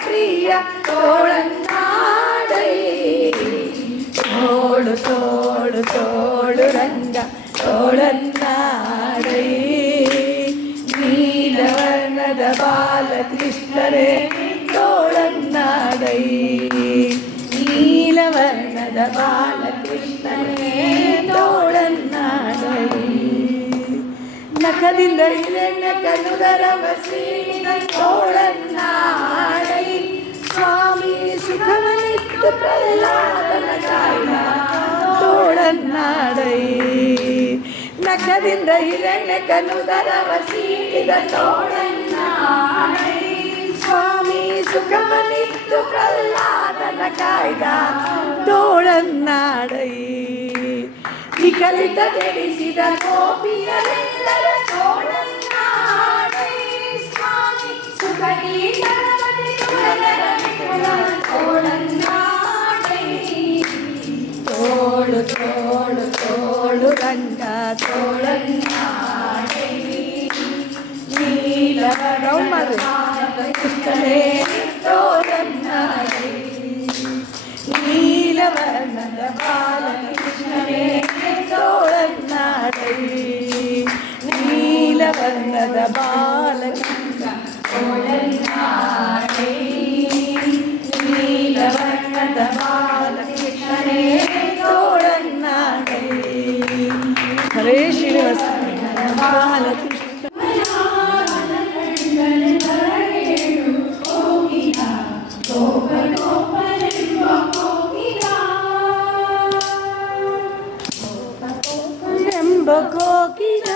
ಪ್ರಿಯ ತೋಳನ್ನಾಡೈ ತೋಳು ತೋಳು ತೋಳು ರಂಗ ತೋಳನ್ನಾಡೈ ನೀಲವರ್ಣದ ಬಾಲಕೃಷ್ಣರೇ ತೋಳನ್ನಾಡೈ ನೀಲವರ್ಣದ ಬಾಲಕೃಷ್ಣರೇ ತೋಳನ್ನಾಡೈ ನಖದಿಂದ ಹಿರಣ್ಯ ಕನುದರವ ಶ್ರೀನ ತೋಳನ್ನಾಡೈ ಸ್ವಾಮಿ ಸುಖವನಿತ್ತು ಪ್ರಹ್ಲಾದನ ಕಾಯ್ದ ತೋಳನ್ನಾಡೈ ನಖದಿಂದ ಹಿರಣ್ಯ ಕನುದರವ ಶ್ರೀನ ತೋಳನ್ನಾಡೈ ಸ್ವಾಮಿ ಸುಖವನಿತ್ತು ಪ್ರಹ್ಲಾದನ ಕಾಯ್ದ ತೋಳನ್ನಾಡೈ ವಿಕಲಿತ ಧರಿಸಿದ ಗೋಪಿಯರೆಲ್ಲರ ತೋಳನ್ನಾಡೈ ಸ್ವಾಮಿ ತೋಳನ್ನಾಡೈ ತೋಳು ತೋಳು ತೋಳು ರಂಗ ತೋಳನ್ನಾಡೈ ನೀಲವರ್ಣನೇ ತೋಳನ್ನಾಡೈ ನೀಲವರ್ಣದ ಬಾಲಕೃಷ್ಣನೇ ತೋಳನ್ನಾಡೈ ನೀಲವರ್ಣದ ಬಾಲಕೃಷ್ಣ ತೋಳನ್ನಾಡೈ ನೀಲವರ್ಣದ ಬಾಲಕೃಷ್ಣನೇ ತೋಳನ್ನಾಡೈ ಹರೇ ಶ್ರೀನಿವಾಸ ಬಾಲಕೃಷ್ಣ ಕೋಕಿಲ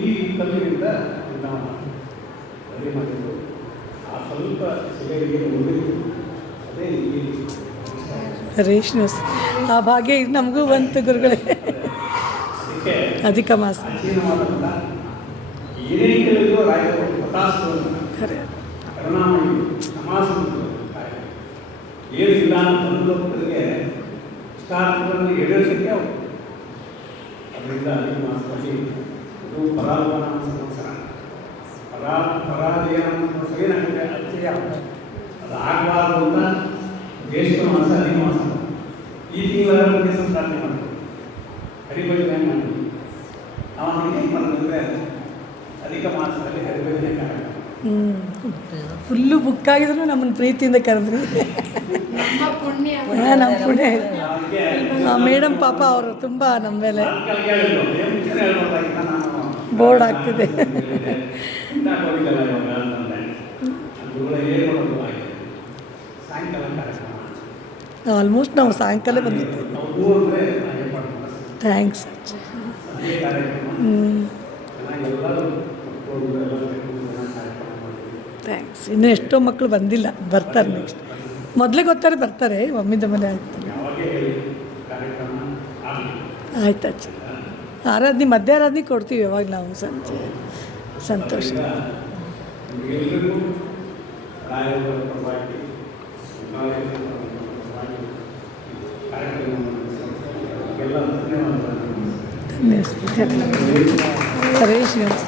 ಈ ಕಲ್ಲಿನಿಂದ ನಾವು ರೆಡಿ ಮಾಡಿದ್ದು ಆ ಸ್ವಲ್ಪ ಶಿಲೆಗೆ ಉಳಿದು ಅದೇ ರೇಷ್ಮೆ ಆ ಭಾಗ್ಯ ನಮಗೂ ಬಂತು ಗುರುಗಳೇ. ಅದಕ್ಕೆ ಅಧಿಕ ಮಾಸ ಏನೇ ಕೇಳಿದ್ರು ರಾಯರು ಖರೆ ಕರುಣಾಮಯಿ ಸಮಾಸ ಏನಿಲ್ಲ ಅಂತಂದವರಿಗೆ ಇಷ್ಟಾರ್ಥಗಳನ್ನು ಈಡೇರಿಸಲಿಕ್ಕೆ ಅವರು ಅದರಿಂದ ಅಧಿಕ ಮಾಸದಲ್ಲಿ ಇದು ಪರಾಲ್ಪನ ಸಂವತ್ಸರ ಪರಾಜಯ ಸಂವತ್ಸರ ಏನಾಗುತ್ತೆ ಅತ್ಯಯ ಅದು ಆಗಬಾರ್ದು ಅಂತ ಜ್ಯೇಷ್ಠ ಮಾಸ ಅಧಿಕ ಮಾಸ ಈ ತಿಂಗಳ ಮುಂದೆ ಸಂಸ್ಕರಣೆ ಮಾಡ್ತೀವಿ, ಹರಿಭಜನೆ ಮಾಡ್ತೀವಿ. ನಾವು ಹಂಗೆ ಮಾಡಿದ್ರೆ ಅಧಿಕ ಮಾಸದಲ್ಲಿ ಹರಿಭಜನೆ ಕಾರ್ಯಕ್ರಮ. ಫುಲ್ಲು ಬುಕ್ ಆಗಿದ್ರು ನಮ್ಮನ್ನು ಪ್ರೀತಿಯಿಂದ ಕರೆದ್ರಿ. ನಮ್ಮ ಪುಣ್ಯ. ಹಾಂ, ನಮ್ಮ ಪುಣ್ಯ. ಅದಕ್ಕೆ ಮೇಡಮ್ ಪಾಪ ಅವರು ತುಂಬ ನಮ್ಮ ಮೇಲೆ ನಾಲ್ಕಲ್ಲಿ ಕೇಳಿದ್ರು, ಏನು ಮುಂಚೆನೇ ಹೇಳ್ಬೋದಾಗಿತ್ತ ನಾನು ಬೋರ್ಡ್ ಆಗ್ತಿದೆ. ಇಂದಾಕ ಹೋಗಿದ್ದಲ್ಲ ಇವಾಗ ಅಂತಂದೆ. ಅದುಗಳ ಏನು ಮಾಡೋದು ಆಗಿದೆ. ಸಾಯಂಕಾಲ ಕಾರ್ಯಕ್ರಮ ಆಲ್ಮೋಸ್ಟ್ ನಾವು ಸಾಯಂಕಾಲ ಬಂದಿದ್ದೀವಿ. ನಾವು ಹೂ ಅಂದರೆ ನಾನು ಏನು ಮಾಡ್ಬೋದು ಥ್ಯಾಂಕ್ಸ್. ಸಂಜೆ ಕಾರ್ಯಕ್ರಮ ಚೆನ್ನಾಗಿ ಎಲ್ಲರೂ ಕೂತ್ಕೊಂಡು ಎಲ್ಲ ಕಾರ್ಯಕ್ರಮ ಮಾಡ್ತೀವಿ. ಥ್ಯಾಂಕ್ಸ್. ಇನ್ನೂ ಎಷ್ಟೋ ಮಕ್ಕಳು ಬಂದಿಲ್ಲ, ಬರ್ತಾರೆ ನೆಕ್ಸ್ಟ್. ಮೊದಲೇ ಗೊತ್ತಾರೆ ಬರ್ತಾರೆ, ಒಮ್ಮಿಂದ ಮೇಲೆ ಆಗ್ತಾರೆ. ಯಾವಾಗೇ ಹೇಳಿ ಕಾರ್ಯಕ್ರಮ ಆಗಲಿ. ಆಯ್ತು ಅಚ್ಚ. ಆರಾಧನೆ ಮಧ್ಯಾರಾಧನೆ ಕೊಡ್ತೀವಿ ಯಾವಾಗ ನಾವು ಸಂಜೆ. ಸಂತೋಷ. ನಿಮಗೆಲ್ಲರಿಗೂ ರಾಯರ ಪರವಾಗಿ ನಾಳೆಯ ಪರವಾಗಿ ಕಾರ್ಯಕ್ರಮವನ್ನು ಎಲ್ಲ ಧನ್ಯವಾದಗಳನ್ನು ಧನ್ಯವಾದ. ಹರೇ ಶ್ರೀನಿವಾಸ.